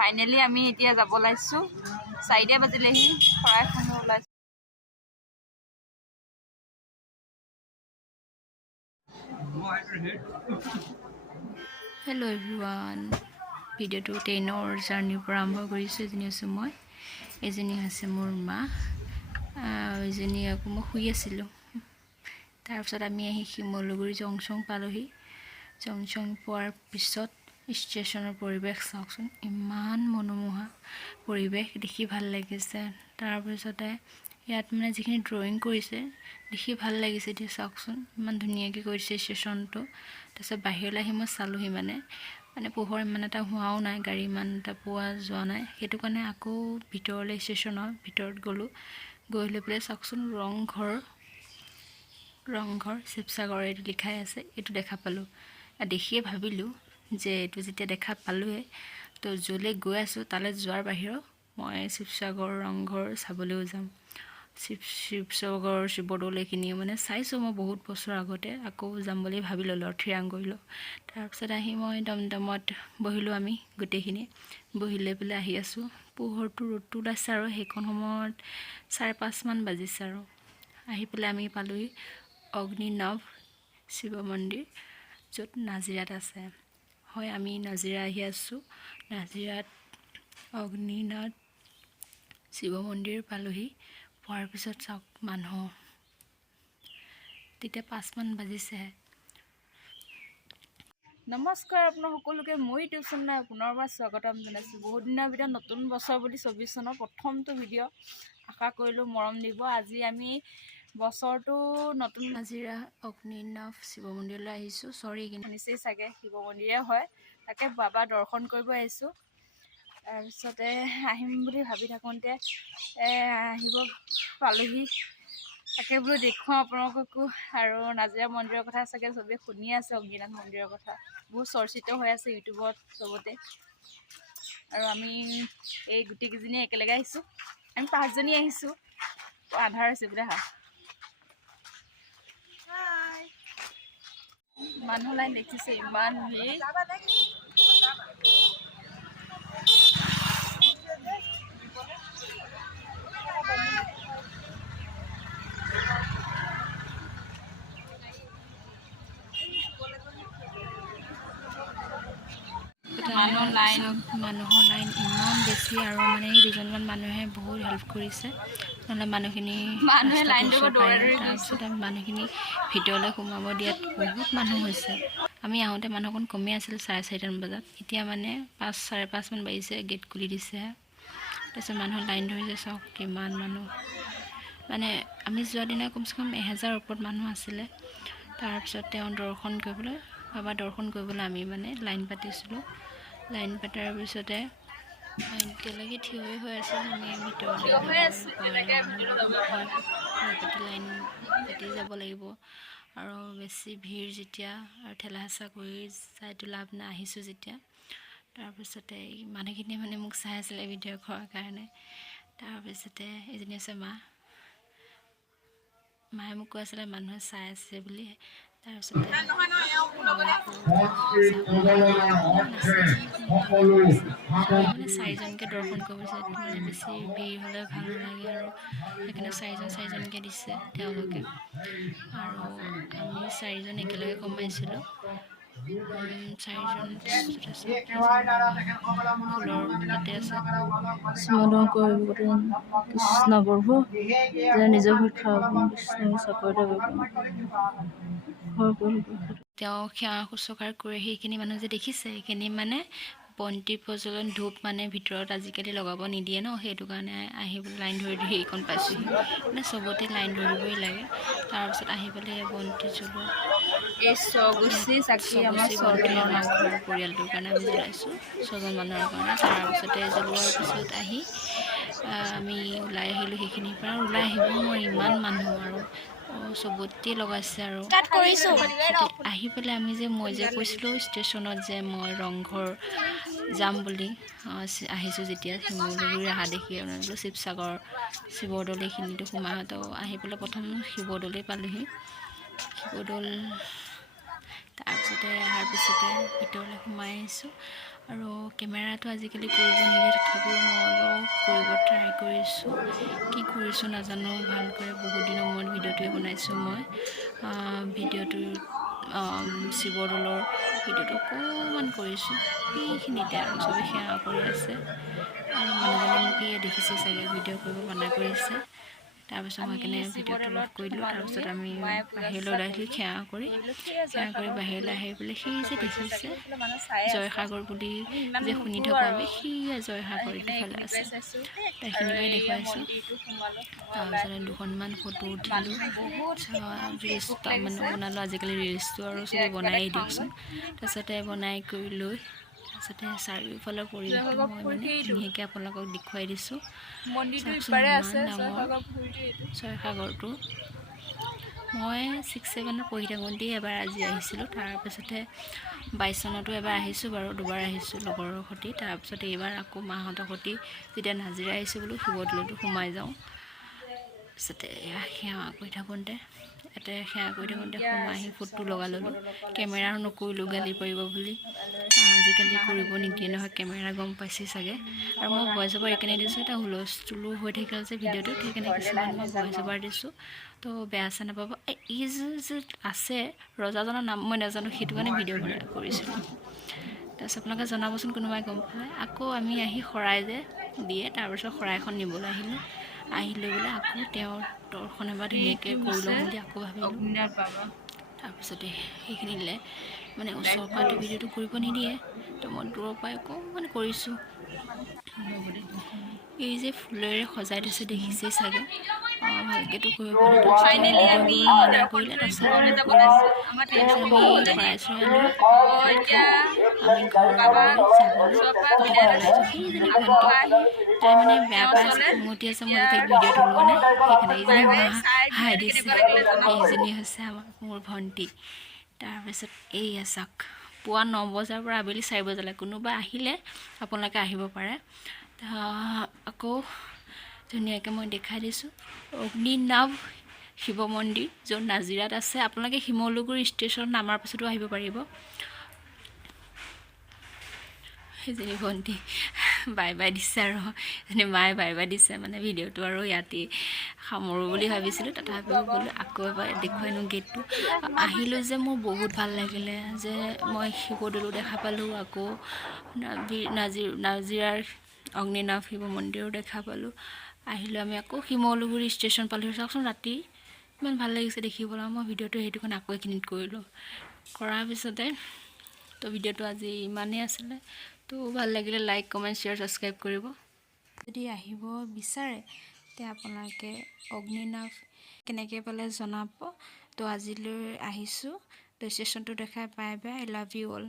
Finally আমি এতিয়া যাব লাইছো 4টা বাজিলেহি শৰাইখনো ওলাইছো Hello everyone. Video to 10 hours journey পৰা আৰম্ভ কৰিছোঁ এজনী আছোঁ মই এজনী আছে মোৰ মা এজনী আকৌ মই শুই আছিলোঁ তাৰপিছত আমি আহি শিমলুগুৰি জংচং পালোহি জংচং পোৱাৰ পিছত ষ্টেচনৰ পৰিৱেশ চাওকচোন ইমান মনোমোহা পৰিৱেশ দেখি ভাল লাগিছে তাৰপিছতে ইয়াত মানে যিখিনি ড্ৰয়িং কৰিছে দেখি ভাল লাগিছে এতিয়া চাওকচোন ইমান ধুনীয়াকৈ কৰিছে ষ্টেচনটো তাৰপিছত বাহিৰলৈ আহি মই চালোহি মানে পোহৰ ইমান এটা হোৱাও নাই গাড়ী ইমান এটা পোৱা যোৱা নাই সেইটো কাৰণে আকৌ ভিতৰলৈ ষ্টেচনৰ ভিতৰত গ'লোঁ গৈ লৈ পেলাই চাওকচোন ৰংঘৰ শিৱসাগৰ এইটো লিখাই আছে এইটো দেখা পালোঁ দেখিয়ে ভাবিলোঁ যে এইটো যেতিয়া দেখা পালোঁৱে তো য'লৈ গৈ আছোঁ তালৈ যোৱাৰ বাহিৰেও মই শিৱসাগৰ ৰংঘৰ চাবলৈও যাম শিৱসাগৰ শিৱদৌল এইখিনি মানে চাইছোঁ মই বহুত বছৰ আগতে আকৌ যাম বুলি ভাবি ল'লোঁ থিৰাং কৰিলোঁ তাৰপিছত আহি মই দমদমত বহিলোঁ আমি গোটেইখিনি বহি লৈ পেলাই আহি আছোঁ পোহৰটো ৰ'দটো ওলাইছে আৰু সেইখন সময়ত 5:30 মান বাজিছে আৰু আহি পেলাই আমি পালোঁহি অগ্নিনভ শিৱ মন্দিৰ য'ত নাজিৰাত আছে হয় আমি নাজিৰা আহি আছোঁ নাজিৰাত অগ্নিনাথ শিৱ মন্দিৰ পালোঁহি পোৱাৰ পিছত চাওক মানুহ তেতিয়া 5 মান বাজিছে নমস্কাৰ আপোনাক সকলোকে মই টিউচন নাই পুনৰবাৰ স্বাগতম জনাইছোঁ বহুত দিনৰ ভিতৰত নতুন বছৰ বুলি 24 চনৰ প্ৰথমটো ভিডিঅ' আশা কৰিলোঁ মৰম দিব আজি আমি বছৰটো নতুন নাজিৰা অগ্নিনাভ শিৱ মন্দিৰলৈ আহিছোঁ নিশ্চয় চাগে শিৱ মন্দিৰে হয় তাকে বাবা দৰ্শন কৰিব আহিছোঁ তাৰপিছতে আহিম বুলি ভাবি থাকোঁতে আহিব পালোহি তাকে বোলো দেখুৱাওঁ আপোনালোককো আৰু নাজিৰা মন্দিৰৰ কথা চাগে চবেই শুনি আছে অগ্নিনাথ মন্দিৰৰ কথা বহুত চৰ্চিত হৈ আছে ইউটিউবত চবতে আৰু আমি এই গোটেইকেইজনীয়ে একেলগে আহিছোঁ আমি 5জনী আহিছোঁ আধাৰ হৈছে বোলে মানুহ লাইন দেখিছে ইমান ভিৰ মানুহৰ লাইন ইমান বেছি আৰু মানে দুজনমান মানুহে বহুত হেল্প কৰিছে নহ'লে মানুহখিনি তাৰপিছত মানুহখিনি ভিতৰলৈ সোমাব দিয়াত বহুত মানুহ হৈছে আমি আহোঁতে মানুহ অকণ কমেই আছিল 4:30 বজাত এতিয়া মানে 5:30 মান বাজিছে গেট খুলি দিছে তাৰপিছত মানুহৰ লাইন ধৰিছে চাওক কিমান মানুহ মানে আমি যোৱা দিনা কমচে কম 1000 ওপৰত মানুহ আছিলে তাৰপিছত তেওঁ বাবা দৰ্শন কৰিবলৈ আমি মানে লাইন পাতিছিলোঁ লাইন পাতাৰ পিছতে এতিয়ালৈকে থিয় হৈ আছে আমি ভিতৰলৈ লাইন পাতি যাব লাগিব আৰু বেছি ভিৰ যেতিয়া আৰু ঠেলা হেঁচা কৰি যাইতো লাভ নাই আহিছোঁ যেতিয়া তাৰপিছতে মানুহখিনিয়ে মানে মোক চাই আছিলে ভিডিঅ' কৰাৰ কাৰণে তাৰপিছতে এজনী আছে মায়ে মোক কৈ আছিলে মানুহে চাই আছে বুলি তাৰপিছতে মানে 4জনকৈ দৰ্শন কৰিছে মানে বেছি ভিৰ হ'লে ভাল নালাগে আৰু সেইকাৰণে 4জনকৈ দিছে তেওঁলোকে আৰু আমি 4জন একেলগে কমাইছিলোঁ 4জন তাৰপিছতে ফুলৰ তাতে আছে কৃষ্ণ প্ৰভু যে নিজৰ ভৰিত খাব কৃষ্ণ চাকৰিতে তেওঁ সেৱা শুশ্ৰূষা কৰি সেইখিনি মানুহ যে দেখিছে সেইখিনি মানে বন্তি প্ৰজ্বলন ধূপ মানে ভিতৰত আজিকালি লগাব নিদিয়ে ন সেইটো কাৰণে আহি লাইন ধৰি এইকণ পাইছোঁহি মানে চবতে লাইন ধৰিবই লাগে তাৰপিছত আহি পেলাই বন্তি জ্বলোৱা এই ছগুছি চাকি আমাৰ নামঘৰৰ পৰিয়ালটোৰ কাৰণে আমি জ্বলাইছোঁ 6জন মানুহৰ কাৰণে তাৰপিছতে জ্বলোৱাৰ পিছত আহি আমি ওলাই আহিলোঁ সেইখিনিৰ পৰা ওলাই আহিব নোৱাৰি ইমান মানুহ আৰু চবতে লগাইছে আৰু আহি পেলাই মই যে কৈছিলোঁ ষ্টেচনত যে মই ৰংঘৰ যাম বুলি আহিছোঁ যেতিয়া শিমলুগুৰি অহা দেখি বোলো শিৱসাগৰ শিৱদৌল এইখিনিতো সোমাওঁতে আহি পেলাই প্ৰথম শিৱদৌলেই পালোঁহি শিৱদৌল তাৰপিছতে অহাৰ পিছতে ভিতৰলৈ সোমাই আহিছোঁ আৰু কেমেৰাটো আজিকালি কৰিব নিদিয়ে, তথাপিও মই অলপ কৰিব ট্ৰাই কৰিছোঁ। কি কৰিছোঁ নাজানো ভালকৈ, বহুত দিনৰ মূৰত ভিডিঅ'টোৱে বনাইছোঁ মই। ভিডিঅ'টোৰ শিৱদৌলৰ ভিডিঅ'টো অকণমান কৰিছোঁ, সেইখিনিতে আৰু চবেই সেৱা কৰি আছে। আৰু মানুহজনে মোক দেখিছে চাগে ভিডিঅ' কৰিব মানা কৰিছে। তাৰপিছত মই সেইকাৰণে ভিডিঅ'টো অফ কৰিলোঁ। তাৰপিছত আমি বাহিৰলৈ ওলাইছিলোঁ সেৱা কৰি বাহিৰলৈ আহি পেলাই সেই যে দেখিছে জয়সাগৰ বুলি যে শুনি থাকোঁ আমি, সেয়া জয়সাগৰ এইটো ফালে আছে, সেইখিনিকে দেখুৱাইছোঁ। তাৰপিছতে দুখনমান ফটো উঠিলোঁ, ৰিলচ মানে বনালোঁ। আজিকালি ৰিলচটো আৰু চবেই বনায়েই দিয়কচোন। তাৰপিছতে বনাই কৰি লৈ তাৰপিছতে চাৰিওফালৰ পৰিৱেশটো মই মানে ধুনীয়াকৈ আপোনালোকক দেখুৱাই দিছোঁ। চাওকচোন ইমান ডাঙৰ জয়সাগৰটো। মই 6-7 পঢ়ি থাকোঁতেই এবাৰ আজি আহিছিলোঁ। তাৰপিছতে 22 চনতো এবাৰ আহিছোঁ বাৰু, দুবাৰ আহিছোঁ লগৰৰ সৈতে। তাৰপিছতে এইবাৰ আকৌ মাহঁতৰ সৈতে যেতিয়া নাজিৰা আহিছোঁ বোলো শিৱদৌলতো সোমাই যাওঁ। তাৰপিছতে সেৱা কৰি থাকোঁতে সোমাই আহি ফটো লগাই ল'লোঁ। কেমেৰা নকৰিলোঁ, গালি পাৰিব বুলি। আজিকালি কৰিব নিদিয়ে নহয় কেমেৰা, গম পাইছে চাগে। আৰু মই ভইচ অভাৰ এইকাৰণে দিছোঁ, এটা হুলস্থুলো হৈ থাকিল যে ভিডিঅ'টোত, সেইকাৰণে কিছুমান মই ভইচ অভাৰ দিছোঁ। তো বেয়া চেয়া নাপাব। এই যে আছে ৰজাজনৰ নাম মই নাজানো, সেইটো কাৰণে ভিডিঅ' কৰিছিলোঁ। তাৰপিছত আপোনালোকে জনাবচোন কোনোবাই গম পালে। আকৌ আমি আহি শৰাই যে দিয়ে, তাৰপিছত শৰাইখন নিবলৈ আহিলোঁ বোলে আকৌ তেওঁৰ দৰ্শন এবাৰ ধুনীয়াকৈ কৰি লওঁ বুলি আকৌ ভাবিলোঁ। তাৰপিছতে সেইখিনিলে মানে ওচৰৰ পৰাটো ভিডিঅ'টো কৰিব নিদিয়ে, তো মই দূৰৰ পৰাই অকণমান কৰিছোঁ। এই যে ফুলেৰে সজাই থৈছে দেখিছেই চাগে, ভালকৈতো কৰিব পৰা নাই। তাৰপিছতে ভিডিঅ' কৰিবলৈ মানা কৰিলে, তাৰপিছত আৰু নকৰিলোঁ। তাৰপিছত আমি শৰাই চৰাই লৈ আমি ঘৰলৈ যাবলৈ ওলাইছোঁ। সেইজনী ভণ্টি তাই মানে বেয়া পাই আছে, খঙতি আছে, মই তাইক ভিডিঅ' তোলোৱা নাই, সেইকাৰণে এইজনী হাই দিছে। এইজনী হৈছে মোৰ ভণ্টি। তাৰপিছত এইয়া চাওক, পুৱা 9 বজাৰ পৰা আবেলি 4 বজালৈ কোনোবা আহিলে আপোনালোকে আহিব পাৰে। আকৌ ধুনীয়াকৈ মই দেখাই দিছোঁ অগ্নিনাভ শিৱ মন্দিৰ, য'ত নাজিৰাত আছে। আপোনালোকে শিমলুগুৰি ষ্টেচন নামাৰ পিছতো আহিব পাৰিব। সেইজনী ভণ্টি বাই বাই দিছে, আৰু এজনী মায়ে বাই বাই দিছে। মানে ভিডিঅ'টো আৰু ইয়াতেই সামৰোঁ বুলি ভাবিছিলোঁ, তথাপিও বোলো আকৌ এবাৰ দেখুৱাই নো গেটটো। আহিলোঁ যে মোৰ বহুত ভাল লাগিলে যে মই শিৱদৌলো দেখা পালোঁ, আকৌ নাজিৰাৰ অগ্নিনাভ শিৱ মন্দিৰো দেখা পালোঁ। আহিলোঁ আমি আকৌ শিমলুগুৰি ষ্টেচন পালোঁ। চাওকচোন ৰাতি ইমান ভাল লাগিছে দেখিবলৈ। মই ভিডিঅ'টো সেইটো কাৰণে আকৌ এইখিনিত কৰিলোঁ। কৰাৰ পিছতে তো ভিডিঅ'টো আজি ইমানেই আছিলে। তো ভাল লাগিলে লাইক, কমেণ্ট, শ্বেয়াৰ, ছাবস্ক্ৰাইব কৰিব। যদি আহিব বিচাৰে তেতিয়া আপোনালোকে অগ্নিনাভ কেনেকৈ পালে জনাব। তো আজিলৈ আহিছোঁ। তো ষ্টেচনটো দেখাই bye bye, I love you all.